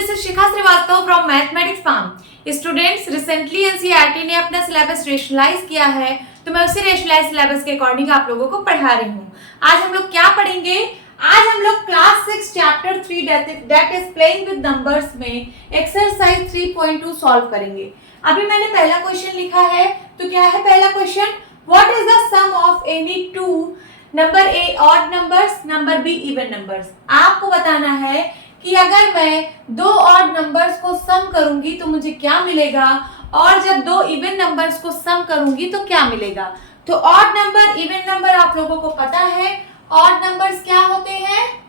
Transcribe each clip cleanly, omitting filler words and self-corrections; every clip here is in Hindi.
this is Shikha Srivastava from Mathematics Farm. Students recently NCERT ने अपना सिलेबस रेशनलाइज किया है, तो मैं उसी रेशनलाइज सिलेबस के अकॉर्डिंग आप लोगों को पढ़ा रही हूँ। आज हम लोग क्या पढ़ेंगे? आज हम लोग class 6 chapter 3 that is playing with numbers में एक्सरसाइज 3.2 सॉल्व करेंगे। अभी मैंने पहला क्वेश्चन लिखा है, तो क्या है पहला question? What is the sum of any two number A odd numbers, number B even numbers. आपको बताना है कि अगर मैं दो ऑड नंबर्स को सम करूंगी तो मुझे क्या मिलेगा, और जब दो इवन नंबर्स को सम करूंगी तो क्या मिलेगा। तो ऑड नंबर इवन नंबर आप लोगों को पता है। ऑड नंबर्स क्या होते हैं?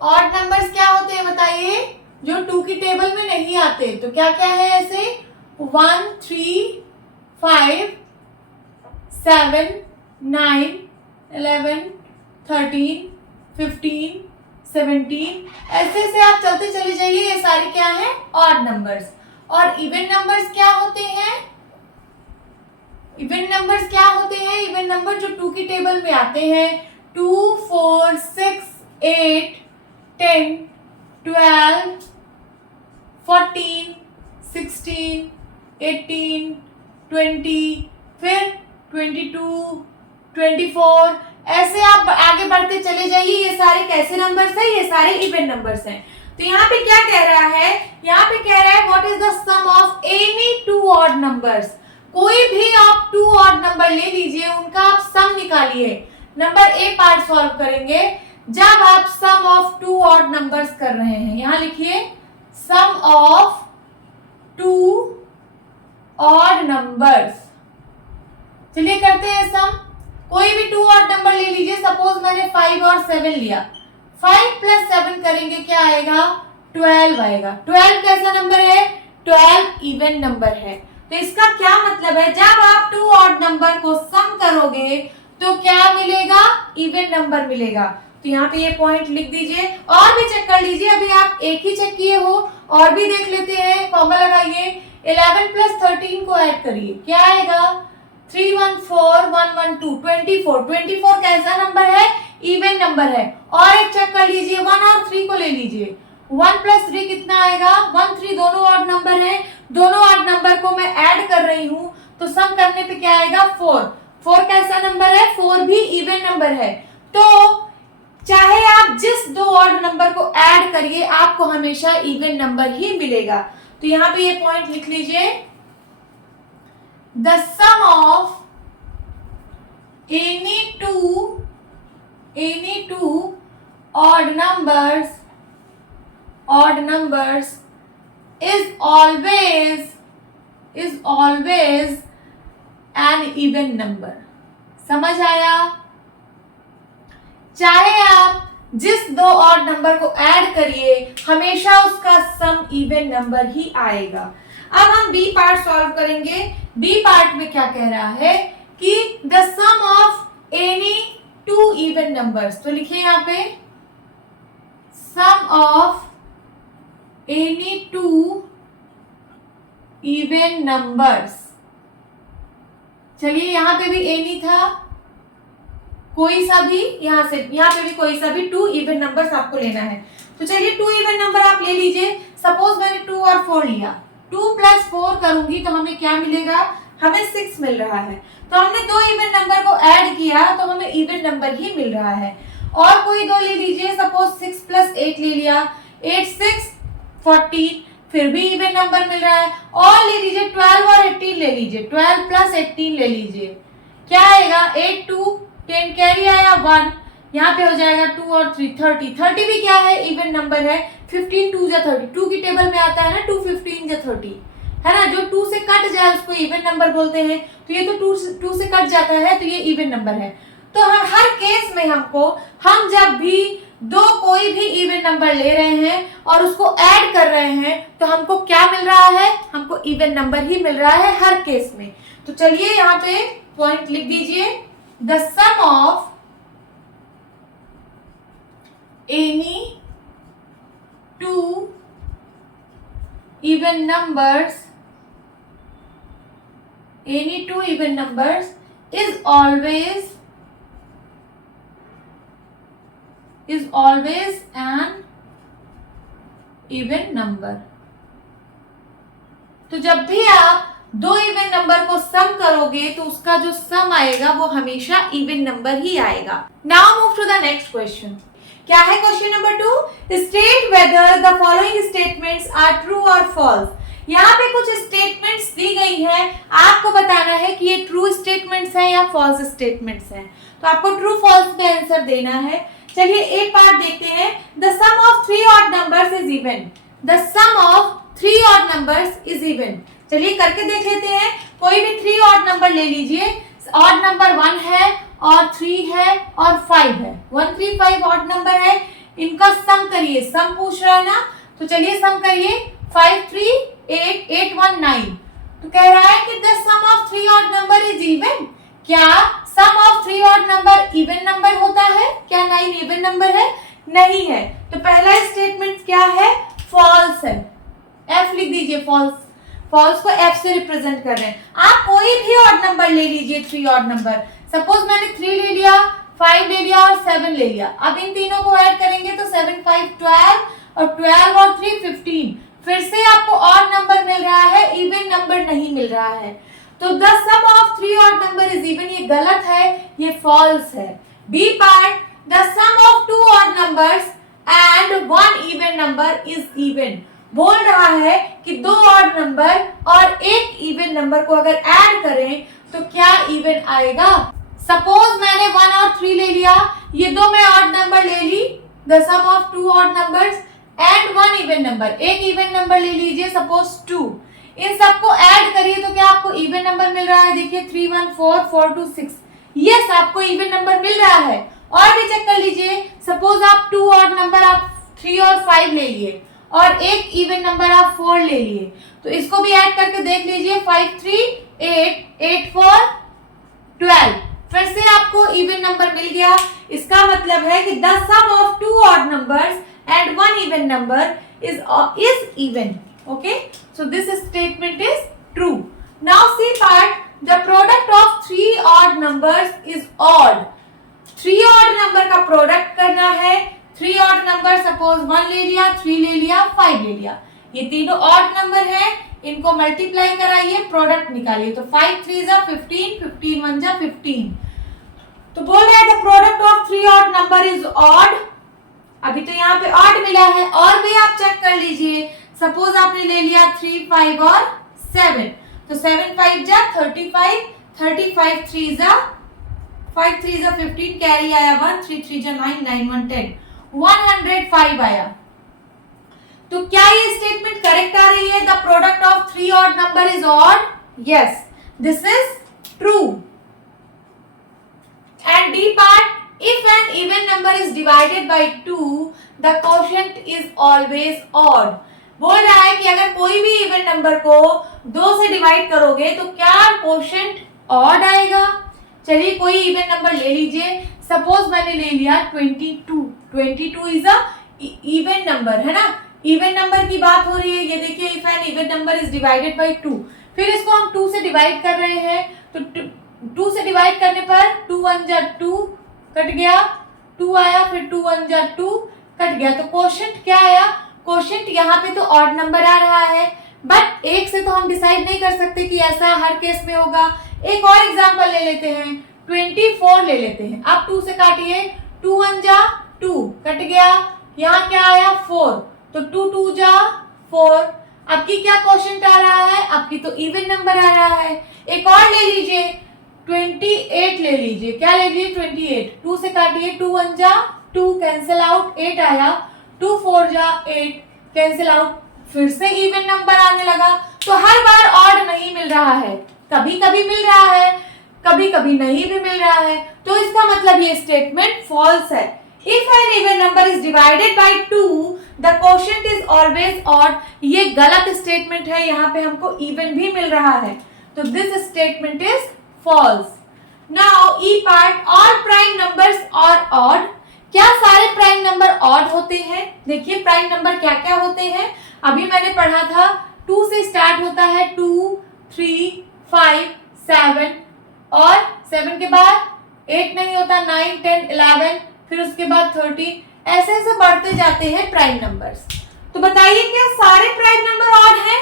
ऑड नंबर्स क्या होते हैं बताइए? जो 2 की टेबल में नहीं आते। तो क्या क्या है ऐसे? 1 3 5 7 9 11 13 15 17 ऐसे से आप चलते चले जाइए। ये सारे क्या है? Odd numbers. और इवन नंबर्स क्या होते हैं? इवन नंबर्स क्या होते हैं? इवन नंबर जो 2 की टेबल में आते हैं। 2 4 6 8 10 12 14 16 18 20 फिर 22 24 ऐसे आप आगे बढ़ते चले जाइए। ये सारे कैसे नंबर्स हैं? ये सारे इवन नंबर्स हैं। तो यहाँ पे क्या कह रहा है? यहाँ पे कह रहा है what is the sum of any two odd numbers. कोई भी आप 2 ऑड नंबर ले लीजिए, उनका आप सम निकालिए। नंबर ए पार्ट सॉल्व करेंगे जब आप सम ऑफ 2 ऑड नंबर्स कर रहे हैं। यहाँ लिखिए सम ऑफ 2 ऑड नंबर्स। चलिए करते हैं सम। कोई भी 2 ऑड नंबर ले लीजिए। सपोज मैंने 5 और 7 लिया। 5 प्लस 7 करेंगे, क्या आएगा? 12 आएगा। 12 कैसा नंबर है? 12 इवन नंबर है। तो इसका क्या मतलब है? जब आप 2 ऑड नंबर को सम करोगे तो क्या मिलेगा? इवन नंबर मिलेगा। तो यहाँ पे ये पॉइंट लिख दीजिए और भी चेक कर लीजिए। अभी आप एक ही चेक किए हो, और भी देख लेते हैं। कॉमा लगाइए। 11 प्लस 13 को ऐड करिए, क्या आएगा? 3 1 4 1 1 2 24। 24 कैसा नंबर है? इवन नंबर है। और एक चेक कर लीजिए, 1 और 3 को ले लीजिए। 1 प्लस 3 कितना आएगा? 1 3 दोनों ऑड नंबर हैं। दोनों ऑड नंबर को मैं ऐड कर रही हूँ, तो सम करने पे क्या आएगा? 4। 4 कैसा नंबर है? 4 भी इवन नंबर है। तो चाहे आप जिस दो ऑड नंबर को ऐड करिए, आपको हमेशा इवन नंबर ही मिलेगा। तो यहाँ पे ये पॉइंट लिख लीजिए। The sum of any two odd numbers is always an even number। समझ आया? चाहे आप जिस दो ऑड नंबर को ऐड करिए, हमेशा उसका सम इवन नंबर ही आएगा। अब हम बी पार्ट सॉल्व करेंगे। बी पार्ट में क्या कह रहा है कि the sum of any two even numbers. तो लिखिए यहाँ पे sum of any two even numbers. चलिए यहाँ पे भी एनी था, कोई सा भी, यहाँ पे भी कोई सा भी 2 इवन नंबर्स आपको लेना है। तो चलिए 2 इवन नंबर आप ले लीजिए। सपोज मैंने 2 और 4 लिया। 2 प्लस 4 करूंगी तो हमें क्या मिलेगा? हमें 6 मिल रहा है। तो हमने 2 इवन नंबर को ऐड किया तो हमें इवन नंबर ही मिल रहा है। और कोई 2 ले लीजिए। सपोज 6 प्लस 8 ले लिया। 8 6 14, फिर भी इवन नंबर मिल रहा है। और ले लीजिए 12 और 18 ले लीजिए। 12 प्लस 18 ले लीजिए, क्या आएगा? 8 2 10 कैरी आया 1। यहाँ पे हो जाएगा 2 और 3 30। 30 भी क्या है? इवन नंबर है। 15 2 जा 30। 2 की टेबल में आता है ना 2 15 जा 30, है ना। जो 2 से कट जाए उसको इवन नंबर बोलते हैं। तो ये तो 2 से कट जाता है, तो ये इवन नंबर है। तो हर केस में हम जब भी दो कोई भी इवन नंबर ले रहे हैं और उसको ऐड कर रहे हैं, तो हमको क्या मिल रहा है? हमको इवन नंबर ही मिल रहा है हर केस में। तो चलिए यहाँ पे पॉइंट लिख दीजिए। The sum of any two even numbers is always an even number. तो जब भी आप दो इवन नंबर को सम करोगे तो उसका जो सम आएगा वो हमेशा इवन नंबर ही आएगा। Now move to the next question. क्या है question number 2? State whether the following statements are true और फॉल्स। यहाँ पे कुछ स्टेटमेंट्स दी गई है, आपको बताना है कि ये ट्रू स्टेटमेंट्स हैं या फॉल्स स्टेटमेंट्स हैं। तो आपको ट्रू फॉल्स पे आंसर देना है। चलिए एक पार्ट देखते हैं। The sum of three odd numbers is even. The sum of three odd numbers is even. चलिए करके देख लेते हैं। कोई भी थ्री ऑड नंबर ले लीजिए। ऑड नंबर 1 है और 3 है और 5 है। 1 3 5 ऑड नंबर है, इनका सम करिए। सम पूछ रहा है ना, तो चलिए सम करिए। 5 3 8 8 1 9। तो कह रहा है कि the sum of three odd number is even. क्या sum of three odd number even number होता है? क्या 9 इवन नंबर है? नहीं है। तो पहला स्टेटमेंट क्या है? फॉल्स है। एफ लिख दीजिए, फॉल्स। फॉल्स को एफ से रिप्रेजेंट कर रहे हैं। आप कोई भी ऑड नंबर ले लीजिए, थ्री ऑड नंबर। सपोज मैंने 3 ले लिया, 5 ले लिया और 7 ले लिया। अब इन तीनों को ऐड करेंगे तो 7 5 12 और 12 और 3 15। फिर से आपको ऑड नंबर मिल रहा है, इवन नंबर नहीं मिल रहा है। तो the sum of three odd number is even, ये गलत है, ये फॉल्स है। B part, the sum of two odd numbers and one even number is even. बोल रहा है कि दो ऑड नंबर और एक इवन नंबर को अगर ऐड करें तो क्या इवन आएगा। सपोज मैंने 1 और 3 ले लिया, ये दो मैं ऑड नंबर ले ली। The sum of two odd numbers and one even number, एक इवन नंबर ले लीजिए, सपोज 2। इन सबको ऐड करिए तो क्या आपको इवन नंबर मिल रहा है? देखिए 3 1 4 4 2 6। यस, आपको इवन नंबर मिल रहा है। और भी चेक कर लीजिए। सपोज आप 2 ऑड नंबर आप 3 और 5 ले लिए और एक इवन नंबर आप 4 ले लिए, तो इसको भी ऐड करके देख लीजिए। 5 3 8 8 4 12। फिर से आपको इवन नंबर मिल गया। इसका मतलब है कि the sum of two odd numbers and one even number is even. Okay, so this statement is true. Now C part, the product of three odd numbers is odd. Three odd number का product करना है। Three odd number suppose 1 ले लिया, 3 ले लिया, 5 ले लिया, ये तीनों odd number है, इनको multiply कराइए, product निकालिए। तो 5 3 जा 15, 15 1 जा 15। तो बोल रहा है the product of three odd number is odd। अभी तो यहाँ पे ऑड मिला है, और भी आप चेक कर लीजिए। सपोज आपने ले लिया 3 5 और 7, तो 7 5 जा 35, 35 3 जा 5 3 जा 15, कैरी आया 1, 3 3 जा 9, 9 1 10, 105 आया। तो क्या ये स्टेटमेंट करेक्ट आ रही है? The product of three odd number is odd. Yes, this is true. And D part, if an even number is divided by 2, the quotient is always odd। बोल रहा है कि अगर कोई भी इवन नंबर को 2 से डिवाइड करोगे तो क्या क्वोशिएंट ऑड आएगा। चलिए कोई इवन नंबर ले लीजिए। सपोज मैंने ले लिया 22। 22 इज अ इवन नंबर, है ना। इवन नंबर की बात हो रही है। ये देखिए, if an even number is divided by 2, फिर इसको हम 2 से डिवाइड कर रहे हैं। तो 2 से डिवाइड करने पर 2 1 जा 2 कट गया, 2 आया, फिर 2 1 जा 2 कट गया। तो क्वोशिएंट क्या आया? क्वोशिएंट यहाँ पे तो ऑड नंबर आ रहा है, बट एक से तो हम डिसाइड नहीं कर सकते कि ऐसा हर केस में होगा। एक और एग्जांपल ले लेते हैं, 24 ले लेते हैं। आप 2 से काटिए, 2 1 जा 2 कट गया, यहाँ क्या आया 4, तो 2 2 जा 4। आपकी क्या क्वोशिएंट आ रहा है? आपकी तो इवन नंबर आ रहा है। एक और ले लीजिए, 28 ले लीजिए। क्या ले लीजिए? 28। 2 से काटिए, 2 1 जा 2 कैंसिल आउट, 8 आया, 2 4 जा 8 कैंसिल आउट, फिर से इवन नंबर आने लगा। तो हर बार ऑड नहीं मिल रहा है, कभी कभी मिल रहा है, कभी कभी नहीं भी मिल रहा है। तो इसका मतलब ये स्टेटमेंट फॉल्स है। If an even number is divided by 2, the quotient is always odd. ये गलत स्टेटमेंट है, यहाँ पे हमको इवन भी मिल रहा है। तो this statement is false. Now E part, all prime numbers are odd। क्या सारे प्राइम नंबर ऑड होते हैं? देखिए प्राइम नंबर क्या क्या होते हैं। अभी मैंने पढ़ा था 2 से स्टार्ट होता है, 2 3 5 7 और 7 के बाद 8 नहीं होता, 9 10 11, फिर उसके बाद 13, ऐसे ऐसे बढ़ते जाते हैं प्राइम नंबर्स। तो बताइए क्या सारे प्राइम नंबर ऑड हैं?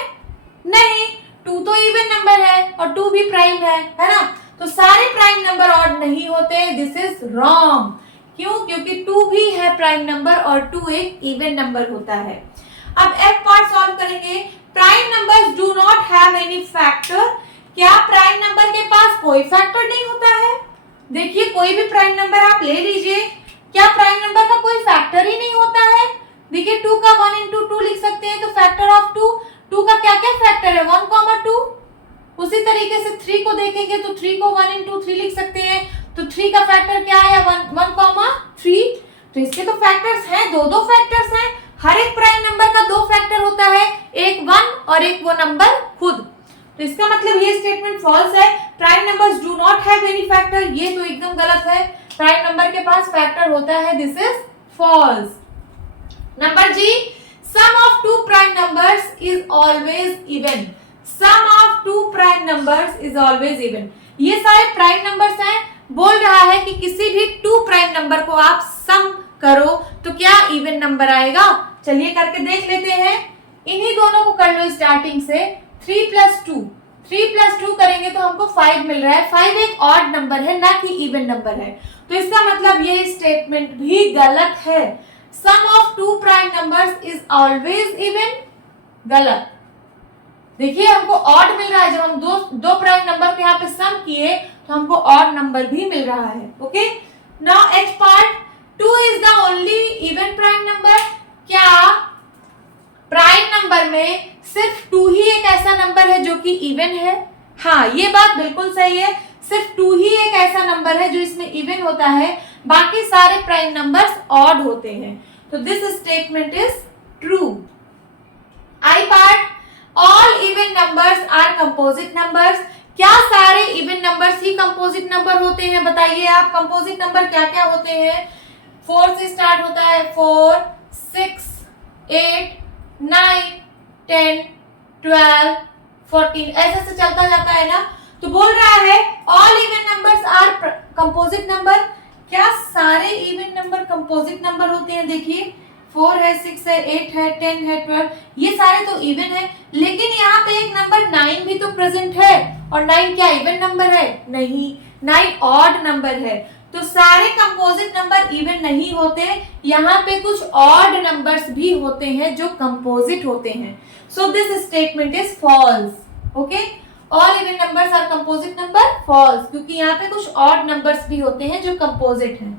नहीं, 2 तो इवन नंबर है और 2 भी प्राइम है ना? तो सारे प्राइम नंबर ऑड नहीं होते, दिस इज रॉन्ग। क्यों? क्योंकि 2 भी है प्राइम नंबर और 2 एक इवन नंबर होता है। अब एफ पार्ट सॉल्व करेंगे। Prime numbers do not have any factor. क्या प्राइम नंबर के पास कोई फैक्टर नहीं होता है? देखिए कोई भी प्राइम नंबर आप ले लीजिए, क्या प्राइम नंबर का कोई फैक्टर ही नहीं होता है? देखिए 2 का 1 into 2 लिख सकते हैं, तो फैक्टर ऑफ 2 का क्या क्या फैक्टर है? 1, 2। उसी तरीके से 3 को देखेंगे तो 3 को 1 into 3 लिख सकते हैं, तो 3 का फैक्टर क्या है? 1, 3। तो इसके तो फैक्टर्स हैं, दो फैक्टर्स हैं। हर एक प्राइम नंबर का 2 फैक्टर होता है, एक 1 और एक वो नंबर खुद। तो इसका मतलब ये स्टेटमेंट फॉल्स है। Prime numbers do not have any factor, ये तो एकदम गलत है। प्राइम नंबर के पास फैक्टर होता है, this is false. Number G, sum of 2 prime numbers is always even. Sum of 2 prime numbers is always even. ये सारे प्राइम नंबर्स हैं, बोल रहा है कि किसी भी 2 प्राइम नंबर को आप सम करो तो क्या इवन नंबर आएगा? चलिए करके देख लेते हैं। इन्हीं दोनों को कर लो स्टार्टिंग से। 3 + 2 करेंगे तो हमको 5 मिल रहा है। 5 एक ऑड नंबर है, ना कि इवन नंबर है। तो इसका मतलब ये स्टेटमेंट भी गलत है। Sum of 2 prime numbers is always even, गलत। देखिए हमको ऑड मिल रहा है, जब हम दो प्राइम नंबर को यहाँ पे सम किए तो हमको ऑड नंबर भी मिल रहा है। Okay, now H part, 2 is the only even prime number. क्या प्राइम नंबर में सिर्फ 2 ही एक ऐसा नंबर है जो कि इवन है? हाँ, ये बात बिल्कुल सही है। सिर्फ 2 ही एक ऐसा नंबर है जो इसमें इवन होता है, बाकी सारे प्राइम नंबर्स ऑड होते हैं। तो this statement is true. I part, all even numbers are composite numbers. क्या सारे इवन नंबर्स ही कंपोजिट नंबर होते हैं? बताइए आप, कंपोजिट नंबर क्या क्या होते हैं? 4 से स्टार्ट होता है, 4, 6, 8, 9, 10, 12, 14, ऐसे से चलता जाता है ना। तो बोल रहा है all even numbers are composite number. क्या सारे इवन नंबर कंपोजिट नंबर होते हैं? देखिए 4 है, 6 है, 8 है, 10 है, 12, ये सारे तो इवन है। लेकिन यहाँ पे एक नंबर 9 भी तो प्रेजेंट है, और 9 क्या इवन नंबर है? नहीं, 9 ऑड नंबर है। तो सारे कंपोजिट नंबर इवन नहीं होते, यहाँ पे कुछ ऑड नंबर्स भी होते हैं जो कंपोजिट होते हैं। So this statement is false. Okay, all even numbers are composite number, false, क्योंकि यहाँ पे कुछ ऑड नंबर्स भी होते हैं जो कंपोजिट हैं।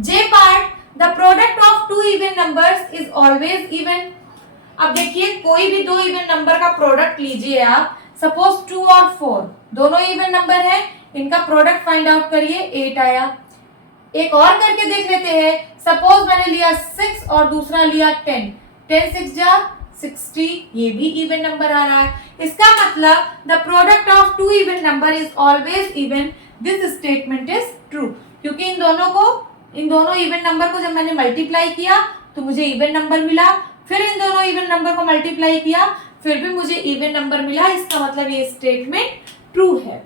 J part, the product of 2 even numbers is always even. अब देखिए कोई भी 2 इवन नंबर का प्रोडक्ट लीजिए आप, सपोज 2 और 4 दोनों इवन नंबर है, इनका प्रोडक्ट फाइंड आउट करिए, 8 आया। एक और करके देख लेते हैं, सपोज मैंने लिया 6 और दूसरा लिया 10, 10 6 जा 60, ये भी इवन नंबर आ रहा है। इसका मतलब the product of 2 even number is always even, this statement is true. क्योंकि इन दोनों इवन नंबर को जब मैंने मल्टीप्लाई किया तो मुझे इवन नंबर मिला, फिर इन दोनों इवन नंबर को मल्टीप्लाई किया, फिर भी मुझे इवन नंबर मिला। इसका मतलब ये स्टेटमेंट ट्रू है।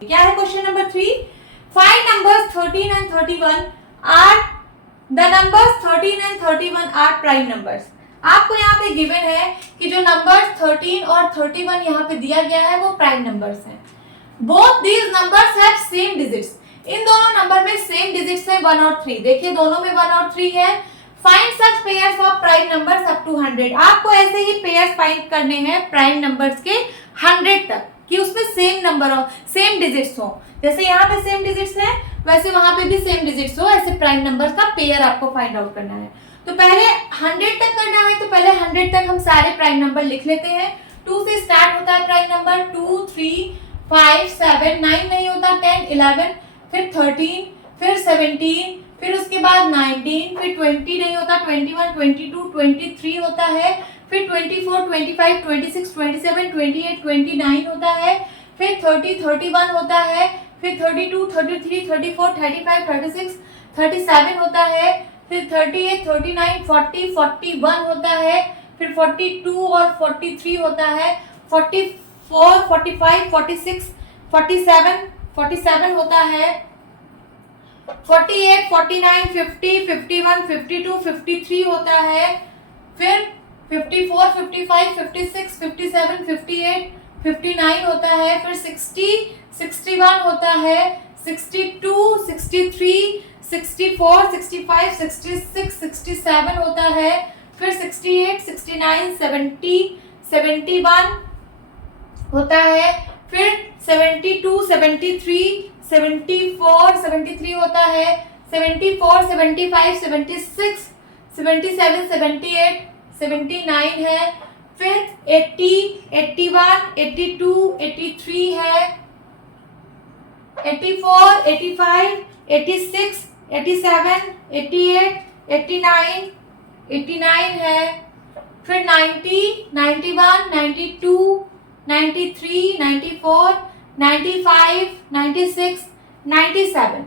क्या है question number 3? Find numbers 13 and 31 are the numbers 13 and 31 are prime numbers. आपको यहाँ पे गिवन है कि जो नंबर्स 13 और 31 यहाँ पे दिया गया है वो प्राइम नंबर्स हैं। Both these numbers have same digits. इन दोनों नंबर में सेम डिजिट्स है 1 और 3। देखिए दोनों में 1 और 3 है। Find such pairs of prime numbers up to 100. आपको ऐसे ही पेयर्स फाइंड करने हैं प्राइम नंबर्स के 100 तक, कि उसमें सेम नंबर हो, सेम डिजिट्स हो। जैसे यहाँ पे सेम डिजिट्स है, वैसे वहां पे भी सेम डिजिट्स हो। ऐसे प्राइम नंबर्स का पेयर आपको फाइंड आउट करना है। तो पहले 100 तक करना है, तो पहले 100 तक हम सारे प्राइम नंबर लिख लेते हैं। 2 से स्टार्ट होता है प्राइम नंबर, 2, 3, 5, 7, 9 नहीं होता, 10, 11, फिर 13, फिर 17, फिर उसके बाद 19, फिर 20 नहीं होता, 21, 22, 23 होता है, फिर 24, 25, 26, 27, 28, 29 होता है, फिर 30, 31 होता है, फिर 32, 33, 34, 35, 36, 37 होता है, फिर 38, 39, 40, 41 होता है, फिर 42 और 43 होता है, 44, 45, 46, 47 होता है, 48, 49, 50, 51, 52, 53 होता है, फिर 54, 54, 55, 56, 57, 58, 59 होता है, फिर 60, 61 होता है, 62, 63, 64, 65, 66, 67 होता है, फिर 68, 69, 70, 71 होता है, फिर 72, 73, 74, 73 होता है, 74, 75, 76, 77, 78, 79 है, फिर 80, 81, 82, 83 है, 84, 85, 86, 87, 88, 89, 89 है, फिर 90, 91, 92, 93, 94, 95, 96, 97.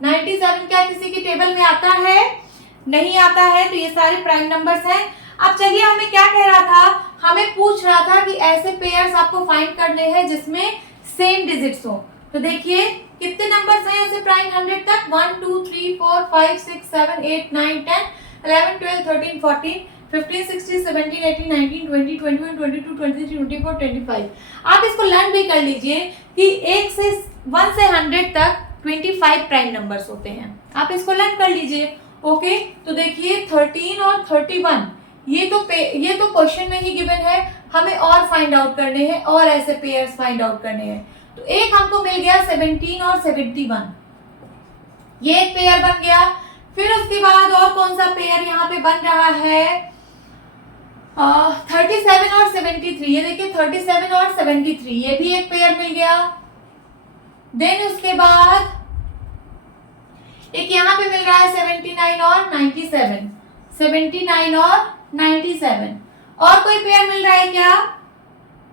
97 क्या किसी की टेबल में आता है? नहीं आता है, तो ये सारे प्राइम नंबर्स हैं। अब चलिए, हमें क्या कह रहा था, हमें पूछ रहा था कि ऐसे पेयर्स आपको फाइंड करने हैं जिसमें सेम डिजिट्स हो। तो देखिए कितने नंबर्स हैं उसे प्राइम 100 तक, 1 2 3 4 5 6 7 8 9 10 11 12 13 14 15 16 17 18 19 20 21 22 23 24 25। आप इसको लर्न भी कर लीजिए कि 1 से 100 तक 25 प्राइम नंबर्स होते हैं। आप इसको लर्न कर लीजिए। ओके, तो देखिए 13 और 31 ये तो क्वेश्चन में ही गिवन है, हमें और फाइंड आउट करने हैं, और ऐसे पेयर्स फाइंड आउट करने हैं। तो एक हमको मिल गया 17 और 71, ये एक पेयर बन गया। फिर उसके बाद और कौन सा पेयर यहाँ पे बन रहा है, 37 और 73, ये देखिए 37 और 73, ये भी एक पेयर मिल गया। देन उसके बाद एक यहाँ पे मिल रहा है 79 और 97, 79 और 97। और कोई पेयर मिल रहा है क्या?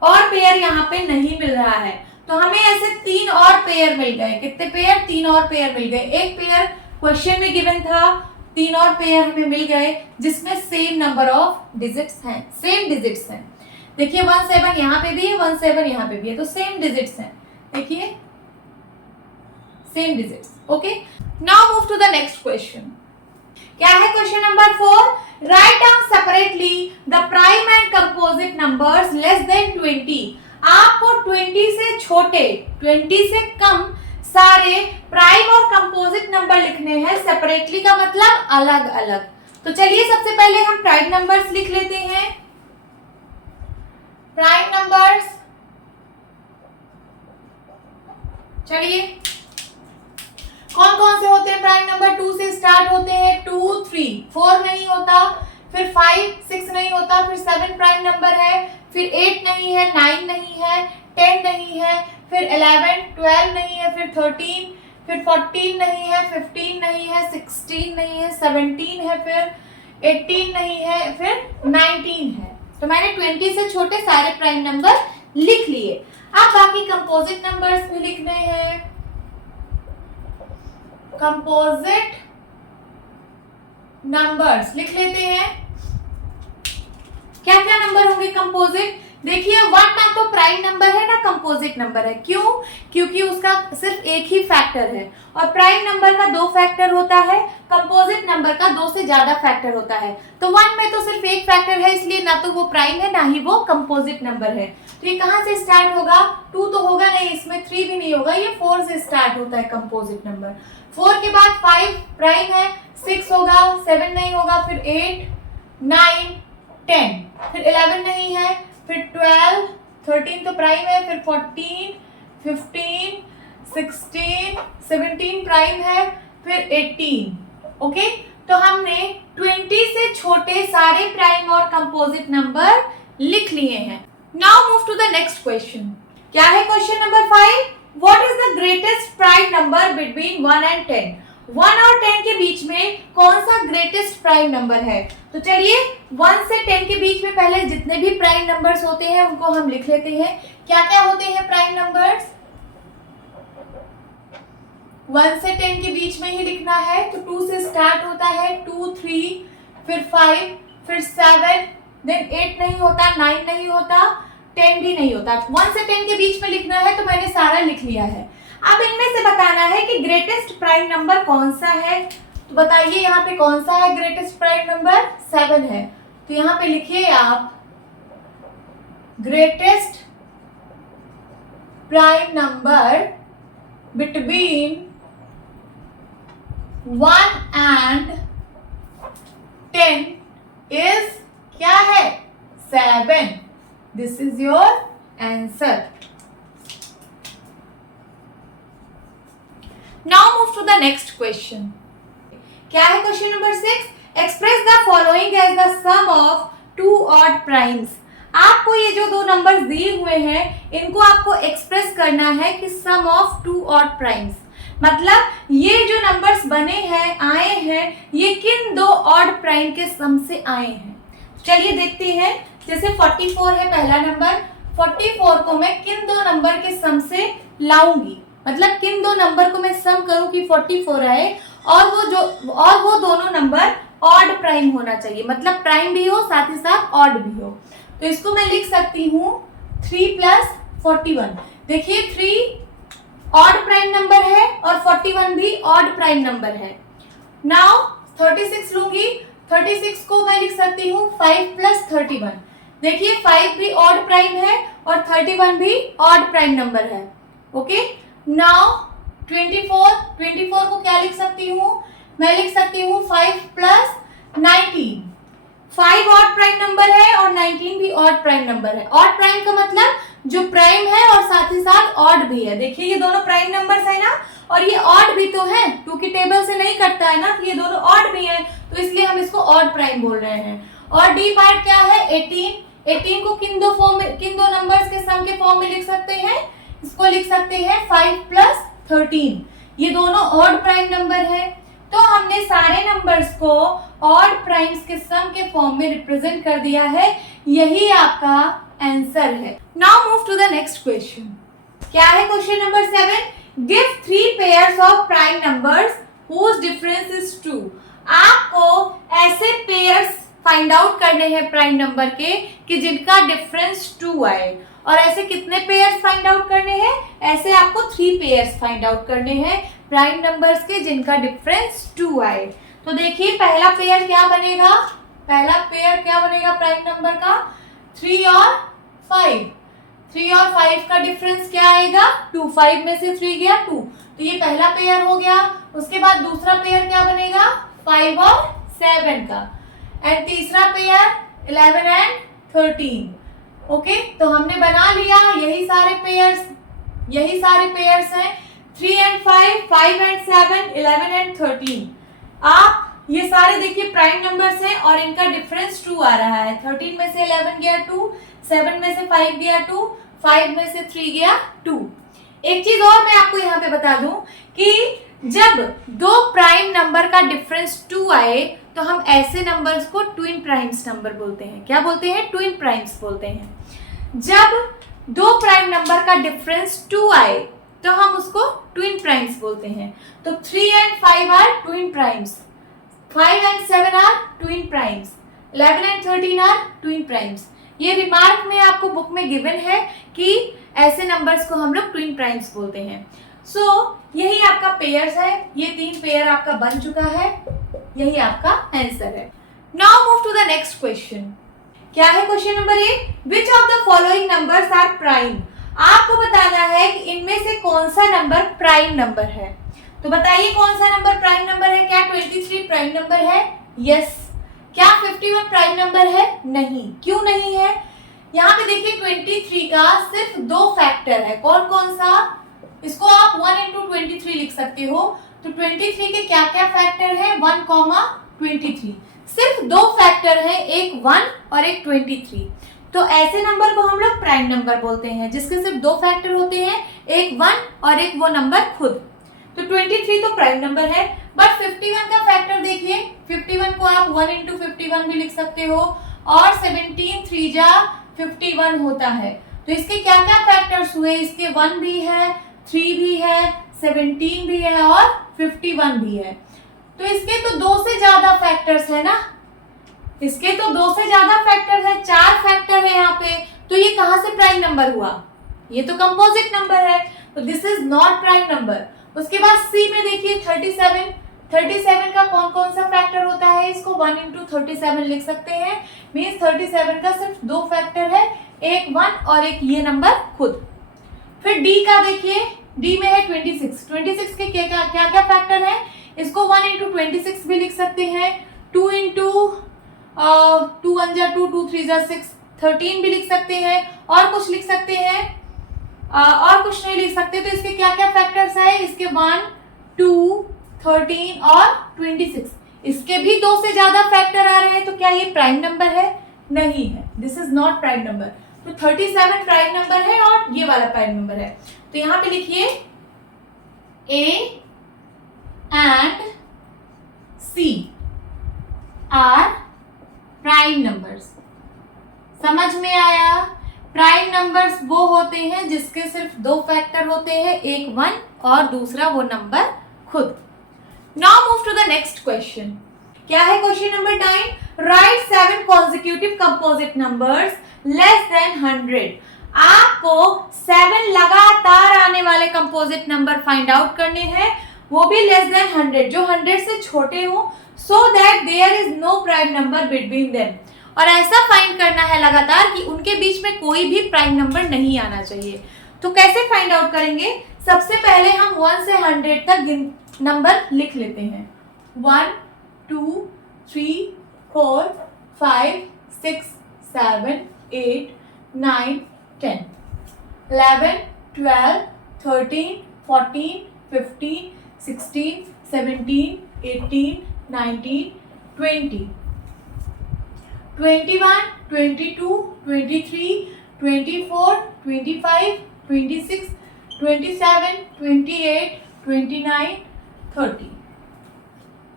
और पेयर यहाँ पे नहीं मिल रहा है, तो हमें ऐसे 3 और पेयर मिल गए। कितने पेयर? 3 और पेयर मिल गए। एक पेयर क्वेश्चन में गिवन था, 3 और पेयर हमें मिल गए जिसमें सेम नंबर ऑफ डिजिट्स हैं, सेम डिजिट्स हैं। देखिए 17 यहाँ पे भी है, 17 यहाँ पे भी है, तो सेम डिजिट्स हैं। देखिए same digits. Okay, now move to the next question. क्या है question number 4? Write down separately the prime and composite numbers less than 20। आपको 20 से छोटे, 20 से कम सारे प्राइम और कंपोजिट नंबर लिखने हैं। सेपरेटली का मतलब अलग अलग। तो चलिए सबसे पहले हम प्राइम नंबर्स लिख लेते हैं। प्राइम नंबर्स, चलिए कौन कौन से होते हैं प्राइम नंबर? 2 से स्टार्ट होते हैं, 2 3 4 नहीं होता, फिर 5 6 नहीं होता, फिर 7 प्राइम नंबर है, फिर 8 नहीं है, 9 नहीं है, 10 नहीं है, फिर 11 12 नहीं है, फिर 13, फिर 14 नहीं है, 15 नहीं है, 16 नहीं है, 17 है, फिर 18 नहीं है, फिर 19 है। तो मैंने 20 से छोटे सारे प्राइम नंबर लिख लिए। अब बाकी कंपोजिट नंबर्स भी लिखने हैं। कंपोजिट नंबर्स लिख लेते हैं। क्या क्या नंबर होंगे कंपोजिट? देखिए 1 ना तो प्राइम नंबर है ना कंपोजिट नंबर है। क्यों? क्योंकि उसका सिर्फ एक ही फैक्टर है, और प्राइम नंबर का 2 फैक्टर होता है, कंपोजिट नंबर का 2 से ज्यादा फैक्टर होता है। तो 1 में तो सिर्फ एक फैक्टर है, इसलिए ना तो वो प्राइम है ना ही वो कंपोजिट नंबर है। तो ये कहां से स्टार्ट होगा? 2 तो होगा नहीं, इसमें 3 भी नहीं होगा, ये 4 से स्टार्ट होता है कंपोजिट नंबर। 4 के बाद 5 प्राइम है, 6 होगा, 7 नहीं होगा, फिर 8 9 10, फिर 11 नहीं है, फिर 12 13 तो प्राइम है, फिर 14 15 16 17 प्राइम है, फिर 18। ओके, तो हमने 20 से छोटे सारे प्राइम और कंपोजिट नंबर लिख लिए हैं। Now move to the next question. क्या है question number 5? What is the greatest prime number between 1 and 10? 1 और 10 के बीच में कौन सा ग्रेटेस्ट प्राइम नंबर है? तो चलिए 1 से 10 के बीच में पहले जितने भी प्राइम नंबर्स होते हैं उनको हम लिख लेते हैं। क्या क्या होते हैं प्राइम नंबर्स? 1 से 10 के बीच में ही लिखना है, तो 2 से स्टार्ट होता है, 2 3 फिर 5 फिर 7 देन 8 नहीं होता, 9 नहीं होता, 10 भी नहीं होता। 1 से 10 के बीच में लिखना है, तो मैंने सारा लिख लिया है। अब इनमें से बताना है कि ग्रेटेस्ट प्राइम नंबर कौन सा है। तो बताइए यहाँ पे कौन सा है ग्रेटेस्ट प्राइम नंबर? 7 है। तो यहाँ पे लिखिए आप greatest prime number between 1 and 10 is क्या है? 7. This is your answer. Now move to the next question. क्या है question number 6? Express the following as the sum of two odd primes. आपको ये जो दो नंबर्स दिए हुए हैं इनको आपको एक्सप्रेस करना है कि सम ऑफ टू ऑड प्राइम्स, मतलब ये जो नंबर्स बने हैं, आए हैं, ये किन दो ऑड प्राइम के सम से आए हैं. चलिए देखते हैं. जैसे 44 है पहला नंबर, 44 को मैं किन दो नंबर के सम से लाऊंगी, मतलब किन दो नंबर को मैं सम करूं कि 44 आए और वो दोनों नंबर ऑड प्राइम होना चाहिए, मतलब प्राइम भी हो साथ ही साथ ऑड भी हो. तो इसको मैं लिख सकती हूँ 3 + 41. देखिए 3 ऑड प्राइम नंबर है और 41 भी ऑड प्राइम नंबर है. नाउ 36 लूंगी, 36 को मैं लिख सकती हूँ 5 + 31. देखिए 5 भी ऑड प्राइम है और 31 भी ऑड प्राइम नंबर है. ओके. नाउ 24 को क्या लिख सकती हूँ? मैं लिख सकती हूँ 5 + 19. 5 ऑड प्राइम नंबर है और 19 भी ऑड प्राइम नंबर है. ऑड प्राइम का मतलब जो प्राइम है और साथ ही साथ ऑड भी है. देखिए ये दोनों प्राइम नंबर्स है ना, और ये ऑड भी तो है, 2 की टेबल से नहीं कटता है ना, तो ये दोनों ऑड भी है, तो इसलिए हम इसको ऑड प्राइम बोल रहे हैं. और डी पार्ट क्या है? 18 को किन दो नंबर्स के सम के फॉर्म में लिख सकते हैं? इसको लिख सकते हैं 5 + 13. ये दोनों ऑड प्राइम नंबर है, तो हमने सारे नंबर्स को ऑड प्राइम्स के सम के फॉर्म में रिप्रेजेंट कर दिया है. यही आपका आंसर है. Now move to the next question. क्या है question number 7? Give 3 pairs of prime numbers whose difference is 2. आपको ऐसे पेयर्स फाइंड आउट करने हैं प्राइम नंबर के कि जिनका डिफरेंस 2 आए. और ऐसे कितने पेयर्स फाइंड आउट करने हैं? ऐसे आपको 3 पेयर्स फाइंड आउट करने हैं प्राइम नंबर्स के जिनका डिफरेंस 2 आए. तो देखिए पहला पेयर क्या बनेगा? प्राइम नंबर का? 3 और 5. 3 और 5 का डिफरेंस क्या आएगा? 2. 5 में से 3 गया 2, तो ये पहला पेयर हो गया. उसके बाद दूसरा पेयर क्या बनेगा? 5 और 7 का. एंड तीसरा पेयर 11 और 13. ओके, तो हमने बना लिया यही सारे पेयर्स हैं. 3 और 5, 5 और 7, 11 और 13. आप ये सारे देखिए प्राइम नंबर्स हैं और इनका डिफरेंस 2 आ रहा है. 13 में से 11 गया 2, 7 में से 5 गया 2, 5 में से 3 गया 2. एक चीज और मैं आपको यहाँ पे बता दूं कि जब दो प्राइम नंबर का डिफरेंस 2 आए तो हम ऐसे नंबर्स को ट्विन प्राइम्स नंबर बोलते हैं. क्या बोलते हैं? ट्विन प्राइम्स बोलते हैं. जब दो प्राइम नंबर का डिफरेंस 2 आए तो हम उसको ट्विन प्राइम्स बोलते हैं. तो 3 और 5 आर ट्विन प्राइम्स, 5 और 7 आर ट्विन प्राइम्स, 11 और 13 आर ट्विन प्राइम्स. ये रिमार्क में आपको बुक में गिवन है कि ऐसे नंबर्स को हम लोग ट्विन प्राइम्स बोलते हैं. सो यही आपका पेयर्स है. ये 3 पेयर आपका बन चुका है. यही आपका आंसर है. Now move to the next question. क्या है question number 8? Which of the following numbers are prime. आपको बताना है कि इनमें से कौन सा नंबर प्राइम नंबर है. तो बताइए कौन सा नंबर प्राइम नंबर है. क्या 23 प्राइम नंबर है? यस. क्या 51 प्राइम नंबर है? नहीं. क्यों नहीं है? यहाँ पे देखिए 23 का सिर्फ 2 फैक्टर है. कौन कौन सा? इसको आप 1 × 23 लिख सकते हो. तो 23 के क्या क्या फैक्टर है? 1, 23. सिर्फ 2 फैक्टर है, एक 1 और एक 23. तो ऐसे नंबर को हम लोग प्राइम नंबर बोलते हैं जिसके सिर्फ 2 फैक्टर होते हैं, एक 1 और एक वो नंबर खुद. तो 23 तो प्राइम नंबर है. बट 51 का फैक्टर देखिए. 51 को आप 1 × 51 भी लिख सकते हो और 17 3 जा 51 होता है. तो इसके क्या क्या फैक्टर्स हुए? इसके 1 भी है, 3 भी है, 17 भी है और 51 भी है. तो इसके तो 2 से ज्यादा फैक्टर्स है ना. इसके तो 2 से ज्यादा फैक्टर है, 4 फैक्टर है यहाँ पे. तो ये कहाँ से प्राइम नंबर हुआ? ये तो कंपोजिट नंबर है. तो this is not prime number. उसके बाद सी में देखिए 37. 37 का कौन कौन सा फैक्टर होता है, इसको 1 into 37 लिख सकते हैं, मीन्स 37 का सिर्फ 2 फैक्टर है, एक 1 और एक ये नंबर खुद। फिर डी का देखिए, डी में है 26, 26 के क्या क्या फैक्टर है, इसको 1 into 26 भी लिख सकते हैं, 2 into 2 1 जा 2, 2 3 जा 6, 13 भी लिख सकते हैं, और कुछ लिख सकते हैं, और कुछ नहीं लिख सकते। तो इसके क्या क्या फैक्टर्स है, इसके 1 2 13 और 26, इसके भी 2 से ज्यादा फैक्टर आ रहे हैं, तो क्या ये प्राइम नंबर है, नहीं है, this is not prime number. तो 37 प्राइम नंबर है और ये वाला प्राइम नंबर है। तो यहां पे लिखिए A and C are prime numbers. समझ में आया? प्राइम नंबर्स वो होते हैं जिसके सिर्फ 2 फैक्टर होते हैं, एक 1 और दूसरा वो नंबर खुद। Now move to the next question. क्या है question number 9? Write 7 consecutive composite numbers less than 100। आपको 7 लगातार आने वाले कंपोजिट नंबर फाइंड आउट करने हैं, वो भी लेस देन 100, जो 100 से छोटे हो, so that there is no prime number between them. और ऐसा फाइंड करना है लगातार कि उनके बीच में कोई भी प्राइम नंबर नहीं आना चाहिए। तो कैसे फाइंड आउट करेंगे? सबसे पहले हम 1 से 100 तक नंबर लिख लेते हैं। 1 2 3 4 5 6 7 8 9 10 11 12 13 14 15 16 17 18 19 20 21 22 23 24 25 26 27 28 29 30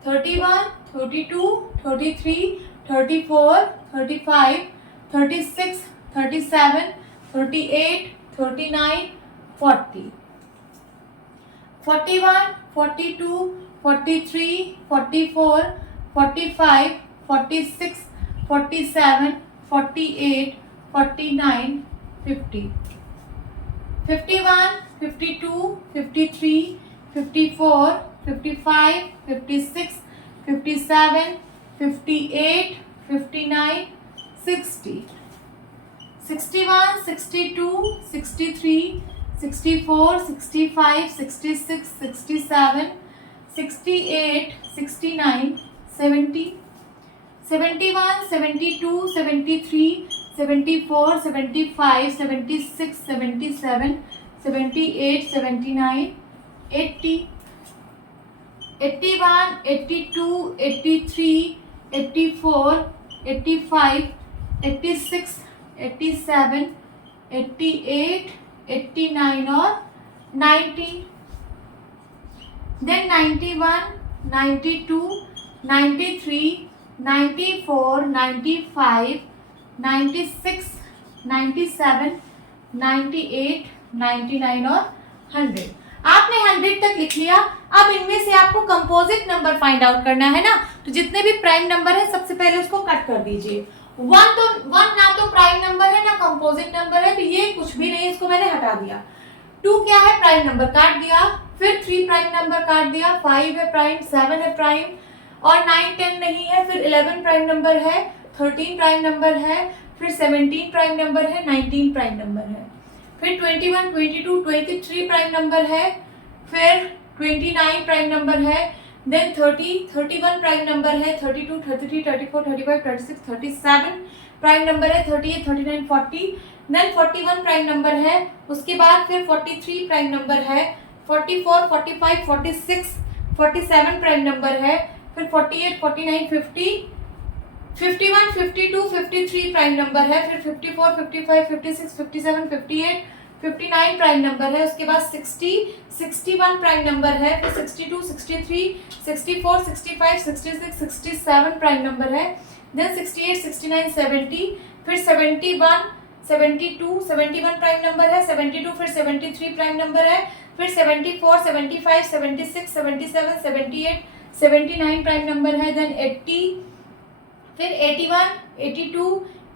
31 32 33 34 35 36 37 38 39 40 41 42 43 44 45 46 47 48 49 50 51 52 53 54 55 56 57 58 59 60 61 62 63 64 65 66 67 68 69 70 71 72 73 74 75 76 77 78 79 80 81 82 83 84 85 86 87 88 89 और 90, then 91 92 93 94 95 96 97 98 99 और 100। आपने 100 तक लिख लिया। अब इनमें से आपको कंपोजिट नंबर फाइंड आउट करना है ना, तो जितने भी प्राइम नंबर है सबसे पहले उसको कट कर दीजिए। 1 ना तो प्राइम नंबर है ना कंपोजिट नंबर है, तो ये कुछ भी नहीं, इसको मैंने हटा दिया। 2 क्या है, प्राइम नंबर, काट दिया। फिर 3 प्राइम नंबर काट दिया, 5 है प्राइम, 7 है प्राइम और 9 10 नहीं है। फिर 11 प्राइम नंबर है, 13 प्राइम नंबर है, फिर 17 प्राइम नंबर है, 19 प्राइम नंबर है, फिर 21 22 23 प्राइम नंबर है, फिर 29 प्राइम नंबर है, देन 31 प्राइम नंबर है, 32 33 34 35 36 37 प्राइम नंबर है, 38 39 40, देन 41 प्राइम नंबर है। उसके बाद फिर 43 प्राइम नंबर है, 44 45 46 47 प्राइम नंबर है, फिर 48 49 50 51 52 53 प्राइम नंबर है, फिर 54 55 56 57 58 59 प्राइम नंबर है। उसके बाद 60 61 प्राइम नंबर है, फिर 62 63 64 65 66 67 प्राइम नंबर है, देन 68 69 70, फिर 71 72 71 प्राइम नंबर है, 72 फिर 73 प्राइम नंबर है, फिर 74 75 76 77 78 79 प्राइम नंबर है, देन 80, फिर 81 82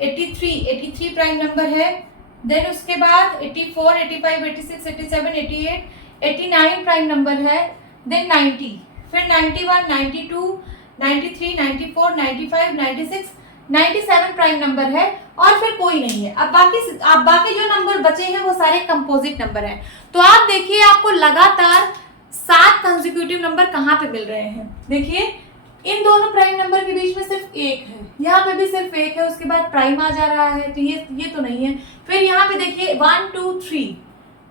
83 83 प्राइम नंबर है, देन उसके बाद 84 85 86 87 88 89 प्राइम नंबर है, देन 90 फिर 91, 92, 93, 94, 95, 96, 97 प्राइम नंबर है और फिर कोई नहीं है। अब बाकी जो नंबर बचे हैं वो सारे कंपोजिट नंबर हैं। तो आप देखिए आपको लगातार 7 कंसेक्यूटिव नंबर कहाँ पे मिल रहे हैं। देखिए इन दोनों प्राइम नंबर के बीच में सिर्फ एक है, यहाँ पे भी सिर्फ एक है, उसके बाद प्राइम आ जा रहा है, तो ये तो नहीं है। फिर यहाँ पे देखिए 1 2 3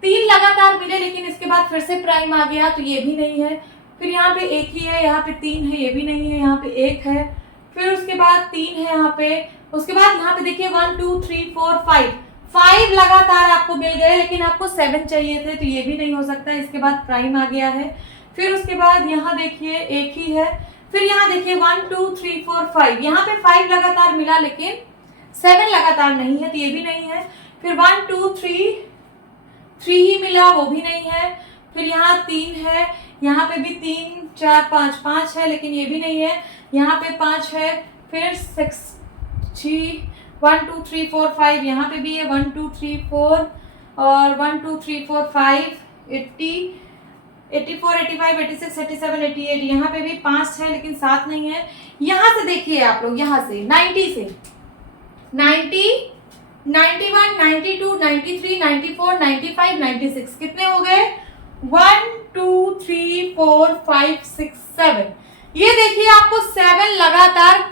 3 लगातार मिले, लेकिन इसके बाद फिर से प्राइम आ गया, तो ये भी नहीं है। फिर यहाँ पे एक ही है, यहाँ पे 3 है, ये भी नहीं है, यहाँ पे 1 है, फिर उसके बाद 3 है यहाँ पे, उसके बाद यहाँ पे देखिए 1 2 3 4 5 लगातार आपको मिल गए, लेकिन आपको 7 चाहिए थे, तो ये भी नहीं हो सकता। इसके बाद प्राइम आ गया है। फिर उसके बाद यहाँ देखिए एक ही है। फिर यहाँ देखिए 1 2 3 4 5, यहाँ पे 5 लगातार मिला, लेकिन 7 लगातार नहीं है, तो ये भी नहीं है। फिर 1 2 3 ही मिला, वो भी नहीं है। फिर यहाँ 3 है, यहाँ पे भी 3 4 5 है, लेकिन ये भी नहीं है। यहाँ पे 5 है, फिर 6 1 2 3 4 5, यहाँ पे भी है 1 2 3 4 और 1 2 3 4 5 80 84 85 86 87 88, यहाँ पे भी 5 है, लेकिन 7 नहीं है। यहाँ से देखिए आप लोग, यहाँ से 90 से 90 91 92 93 94 95 96 कितने हो गए? 1 2 3 4 5 6 7। ये देखिए आपको 7 लगातार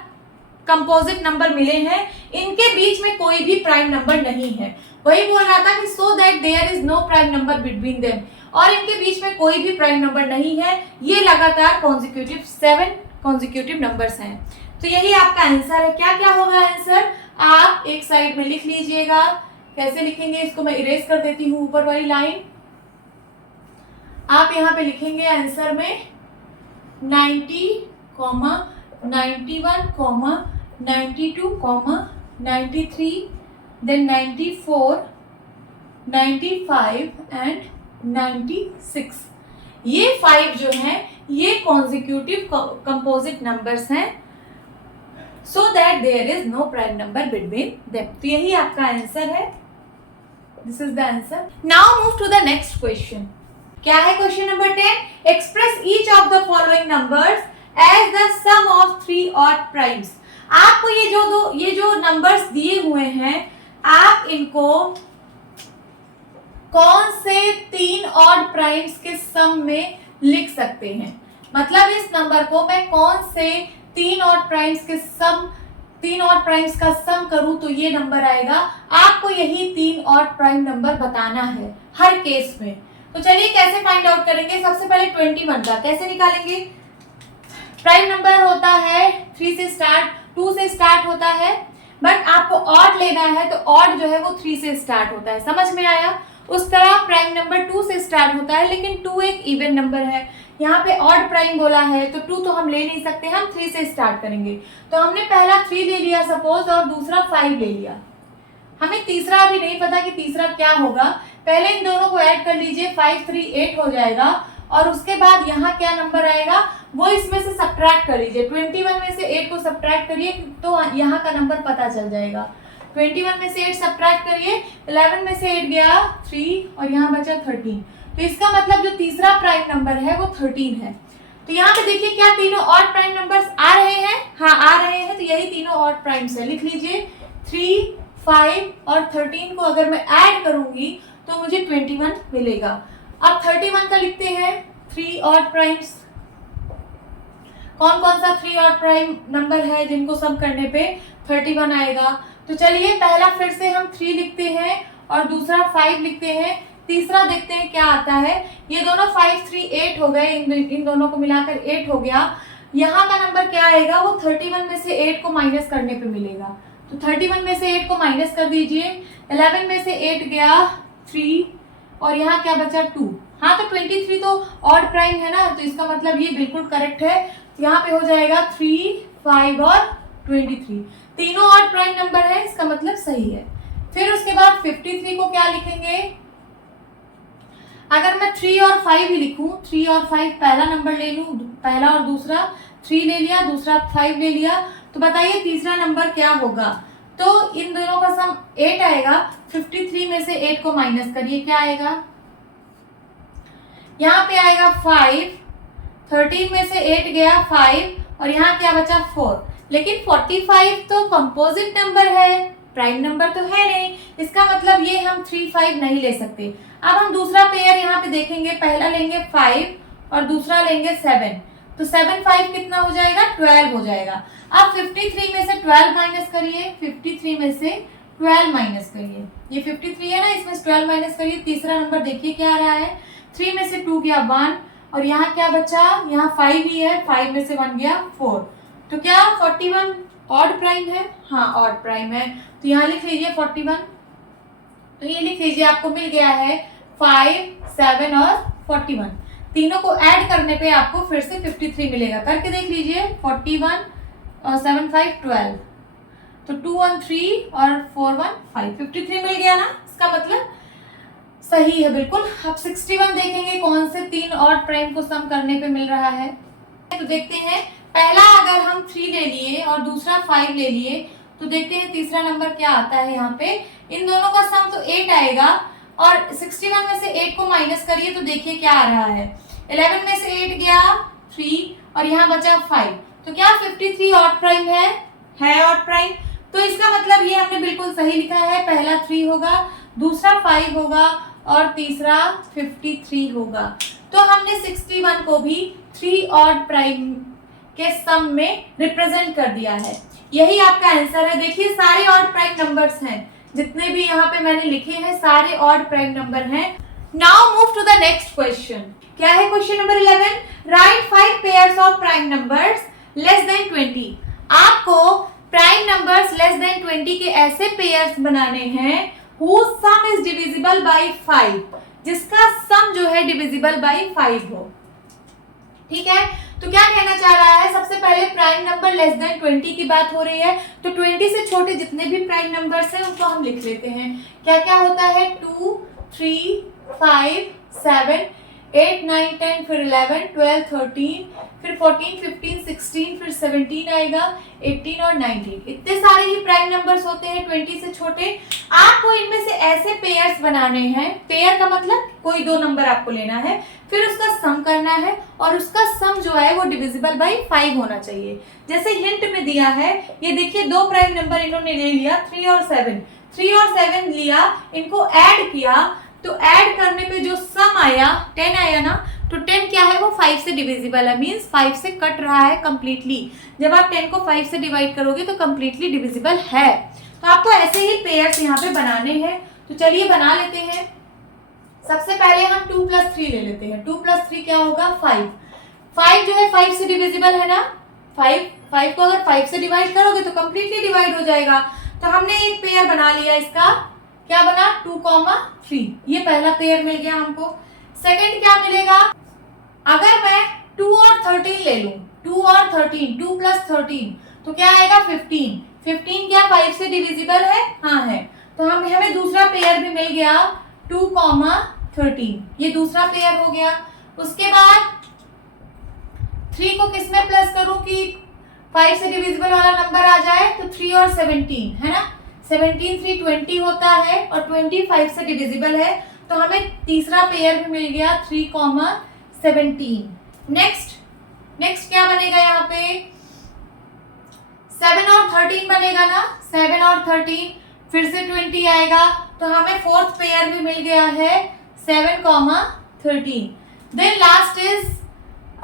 कंपोजिट नंबर मिले हैं, इनके बीच में कोई भी प्राइम नंबर नहीं है। वही बोल रहा था कि so that there is no prime number between them, और इनके बीच में कोई भी प्राइम नंबर नहीं है। ये लगातार कॉन्जिक्यूटिव 7 कॉन्जिक्यूटिव नंबर्स हैं। तो यही आपका आंसर है। क्या क्या होगा आंसर, आप एक साइड में लिख लीजिएगा। कैसे लिखेंगे, इसको मैं इरेज कर देती हूँ ऊपर वाली लाइन। आप यहाँ पे लिखेंगे आंसर में 90, 91, 92, 93, then 94, 95 and 96। ये 5 जो हैं ये कॉन्जिक्यूटिव कंपोजिट नंबर्स हैं, so that there is no prime number between them। तो यही आपका आंसर है। This is the answer. Now move to the next question। क्या है question number 10? Express each of the following numbers as the sum of 3 odd primes। आपको ये जो नंबर्स दिए हुए हैं, आप इनको कौन से 3 ऑड प्राइम्स के सम में लिख सकते हैं। मतलब इस नंबर को मैं कौन से 3 ऑड प्राइम्स का सम करूं तो ये नंबर आएगा। आपको यही 3 ऑड प्राइम नंबर बताना है हर केस में। तो चलिए कैसे फाइंड आउट करेंगे। सबसे पहले 21 का कैसे निकालेंगे। प्राइम नंबर होता है 3 से स्टार्ट, 2 से स्टार्ट होता है, बट आपको ऑड लेना है तो ऑड जो है वो 3 से स्टार्ट होता है। समझ में आया। उस तरह प्राइम नंबर 2 से स्टार्ट होता है, लेकिन 2 एक इवन नंबर है। यहाँ पे ऑड प्राइम बोला है तो 2 तो हम ले नहीं सकते, हम 3 से स्टार्ट करेंगे। तो हमने पहला 3 ले लिया सपोज, और दूसरा 5 ले लिया। हमें तीसरा अभी नहीं पता कि तीसरा क्या होगा। पहले इन दोनों को ऐड कर लीजिए, 5 3 8 हो जाएगा, और उसके बाद यहाँ क्या नंबर आएगा वो इसमें से सब्ट्रैक्ट कर लीजिए। 21 में से 8 को सब्ट्रैक्ट करिए तो यहाँ का नंबर पता चल जाएगा। 21 में से 8 सब्ट्रैक्ट करिए, 11 में से 8 गया 3 और यहाँ बचा 13। तो इसका मतलब जो तीसरा प्राइम नंबर है वो 13 है। तो यहाँ पे देखिए क्या तीनों ऑड प्राइम नंबर्स आ रहे हैं। हाँ आ रहे हैं, तो यही तीनों ऑड प्राइम्स है। लिख लीजिए 3 5 और 13 को अगर मैं ऐड करूंगी तो मुझे 21 मिलेगा। अब 31 का लिखते हैं 3 ऑड प्राइम्स। कौन कौन सा 3 ऑड प्राइम नंबर है जिनको सम करने पे 31 आएगा। तो चलिए पहला फिर से हम 3 लिखते हैं और दूसरा 5 लिखते हैं। तीसरा देखते हैं क्या आता है। ये दोनों 5 3 8 हो गए, इन दोनों को मिलाकर 8 हो गया। यहाँ का नंबर क्या आएगा वो 31 में से 8 को माइनस करने पे मिलेगा। तो 31 में से 8 को माइनस कर दीजिए। 11 में से 8 गया 3 और यहाँ क्या बचा 2। हाँ तो 23 तो ऑड प्राइम है ना, तो इसका मतलब ये बिल्कुल करेक्ट है। तो यहाँ पे हो जाएगा 3 5 और 23, तीनों ऑड प्राइम नंबर है, इसका मतलब सही है। फिर उसके बाद 53 को क्या लिखेंगे। अगर मैं 3 और 5 ही लिखूं, 3 और 5 पहला नंबर ले लूं, पहला और दूसरा 3 ले लिया, दूसरा 5 ले लिया, तो बताइए तीसरा नंबर क्या होगा। तो इन दोनों का सम 8 आएगा। 53 में से 8 को माइनस करिए, क्या आएगा। यहाँ पे आएगा 5, 13 में से 8 गया 5 और यहाँ क्या बचा 4। लेकिन 45 तो कंपोजिट नंबर है, प्राइम नंबर तो है नहीं, इसका मतलब ये हम 3 5 नहीं ले सकते। अब हम दूसरा पेयर यहाँ पे देखेंगे, पहला लेंगे 5 और दूसरा लेंगे 7, तो 7 5 कितना हो जाएगा 12 हो जाएगा। अब 53 में से 12 माइनस करिए, 53 में से 12 माइनस करिए, ये 53 है ना, इसमें से 12 माइनस करिए, तीसरा नंबर देखिए क्या आ रहा है, 3 में से 2 गया 1 और यहाँ क्या बचा, यहाँ 5 ही है, 5 में से 1 गया 4, तो क्या 41 ऑड प्राइम है? हाँ ऑड प्राइम है, तो यहाँ लिख लीजिए 41, तो ये लिख लीजिए आपको मिल गया है 5 7 और 41, तीनों को ऐड करने पे आपको फिर से 53 मिलेगा। करके देख लीजिए, 41 और 7 5 12, तो 2 1 3 और 4 1 5, 53 मिल गया ना, इसका मतलब सही है बिल्कुल। अब 61 देखेंगे कौन से 3 ऑड प्राइम को सम करने पे मिल रहा है, तो देखते हैं। पहला अगर हम 3 ले लिए और दूसरा 5 ले लिए, तो देखते हैं तीसरा नंबर क्या आता है। यहाँ पे इन दोनों का सम तो 8 आएगा और 61 में से 8 को माइनस करिए तो देखिए क्या आ रहा है, 11 में से 8 गया 3 और यहाँ बचा 5, तो क्या 53 ऑड प्राइम है ऑड प्राइम। तो इसका मतलब ये हमने बिल्कुल सही लिखा है, पहला 3 होगा, दूसरा 5 होगा और तीसरा 53 होगा। तो हमने 61 को भी 3 ऑड प्राइम के सम में रिप्रेजेंट कर दिया है, यही आपका आंसर है। देखिए सारे ऑड प्राइम नंबर्स हैं, जितने भी यहाँ पे मैंने लिखे हैं सारे ऑड प्राइम नंबर हैं। Now move to the next question. क्या है question number 11, write 5 pairs of prime numbers less than 20। आपको प्राइम नंबर्स लेस देन 20 के ऐसे पेयर्स बनाने हैं whose sum is divisible by 5, जिसका सम जो है डिविजिबल बाय 5 हो। ठीक है, तो क्या कहना चाह रहा है, सबसे पहले प्राइम नंबर लेस देन 20 की बात हो रही है, तो 20 से छोटे जितने भी प्राइम नंबर्स हैं उनको हम लिख लेते हैं। क्या क्या होता है, 2 3 5 7 8 9 10 फिर 11 12 13 फिर 14 15 16 फिर 17 आएगा, 18 और 19, इतने सारे ही प्राइम नंबर्स होते हैं 20 से छोटे। आपको इनमें से ऐसे पेयर्स बनाने हैं, पेयर का मतलब कोई दो नंबर आपको लेना है, फिर उसका सम करना है और उसका सम जो है वो डिविजिबल बाय 5 होना चाहिए। जैसे हिंट में दिया है, ये देखिए दो प्राइम नंबर इन्होंने ले लिया 3 और 7 लिया, इनको ऐड किया, तो ऐड करने पे जो सम आया 10 आया ना, तो 10 क्या है वो 5 से डिविजिबल है, मींस 5 से कट रहा है कंप्लीटली। जब आप 10 को 5 से डिवाइड करोगे तो कंप्लीटली डिविजिबल है। तो आपको ऐसे ही पेयर्स यहाँ पे बनाने हैं, तो चलिए बना लेते हैं। सबसे पहले हम 2 + 3 ले लेते हैं। 2 + 3 क्या होगा 5। 5 जो है 5 से डिविजिबल है ना, 5 को अगर 5 से डिवाइड करोगे तो कंप्लीटली डिवाइड हो जाएगा। तो हमने एक पेयर बना लिया, इसका क्या बना 2, 3, ये पहला पेयर मिल गया हमको। सेकंड क्या मिलेगा, अगर मैं 2 और 13 ले लूं, 2 और 13, 2 + 13 तो क्या आएगा 15। 15 क्या 5 से डिविजिबल है, हाँ है, तो हमें दूसरा पेयर भी मिल गया 2, 13, ये दूसरा पेयर हो गया। उसके बाद 3 को किस में प्लस करूं कि 5 से डिविजिबल वाला नंबर आ जाए, तो 3 और 17 है ना, 17 3 20 होता है और 20 5 से डिविजिबल है, तो हमें तीसरा पेयर भी मिल गया 3, 17। नेक्स्ट क्या बनेगा यहाँ पे, 7 और 13 बनेगा ना, 7 और 13 फिर से 20 आएगा, तो हमें फोर्थ पेयर भी मिल गया है 7, 13। देन लास्ट इज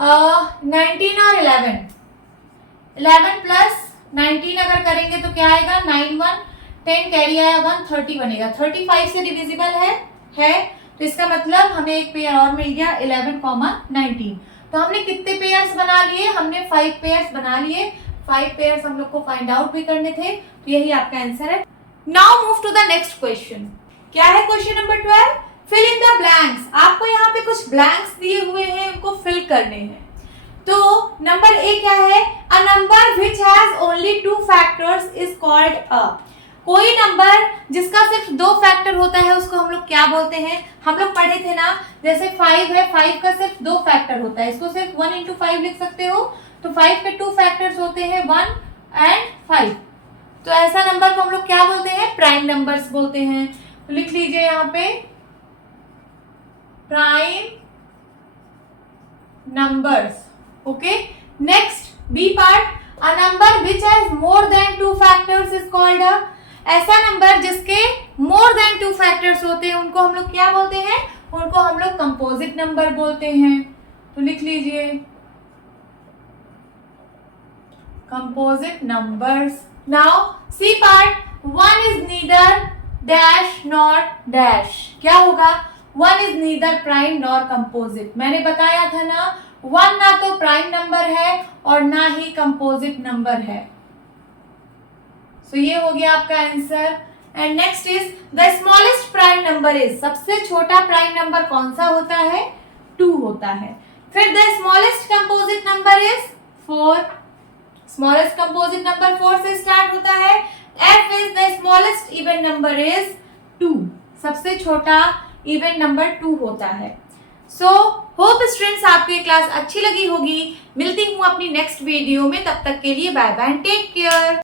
19 और 11 प्लस 19 अगर करेंगे तो क्या आएगा 9 1 10 कैरी आया 1 30 बनेगा। 35 से डिविजिबल है, तो इसका मतलब हमें एक पेयर और मिल गया 11, 19। तो हमने कितने पेयर्स बना लिए, हमने 5 पेयर्स बना लिए। 5 पेयर्स हम लोग को फाइंड आउट भी करने थे, तो यही आपका आंसर है। Now move to the next question. क्या है question number 12, fill in the blanks. आपको यहाँ पे कुछ ब्लैंक्स दिए हुए हैं, उनको फिल करने हैं। तो नंबर ए क्या है, अ number which has only 2 factors is called अ। कोई नंबर जिसका सिर्फ 2 फैक्टर होता है उसको हम लोग क्या बोलते हैं, हम लोग पढ़े थे ना, जैसे 5 है, 5 का सिर्फ 2 फैक्टर होता है, इसको सिर्फ 1 × 5 लिख सकते हो, तो 5 के 2 फैक्टर्स होते हैं 1 और 5, तो ऐसा नंबर को हम लोग क्या बोलते हैं, प्राइम नंबर्स बोलते हैं। तो लिख लीजिए यहाँ पे prime numbers. Okay, next B part, a number which has more than 2 factors is called a, ऐसा नंबर जिसके मोर देन 2 फैक्टर्स होते हैं उनको हम लोग क्या बोलते हैं, उनको हम लोग कंपोजिट नंबर बोलते हैं। तो लिख लीजिए composite numbers. Now C part, 1 is neither dash not dash, क्या होगा, 1 is neither prime nor composite. मैंने बताया था ना 1 ना तो प्राइम नंबर है और ना ही कंपोजिट नंबर है। सो ये हो गया आपका answer. And next is the smallest prime number is, सबसे छोटा प्राइम नंबर कौन सा होता है, 2 होता है। फिर the smallest composite number is 4, smallest composite number 4 से स्टार्ट होता है। f is the smallest even number is 2, सबसे छोटा इवन नंबर 2 होता है। सो होप स्टूडेंट्स आपको ये क्लास अच्छी लगी होगी। मिलती हूँ अपनी नेक्स्ट वीडियो में, तब तक के लिए बाय बाय, टेक केयर।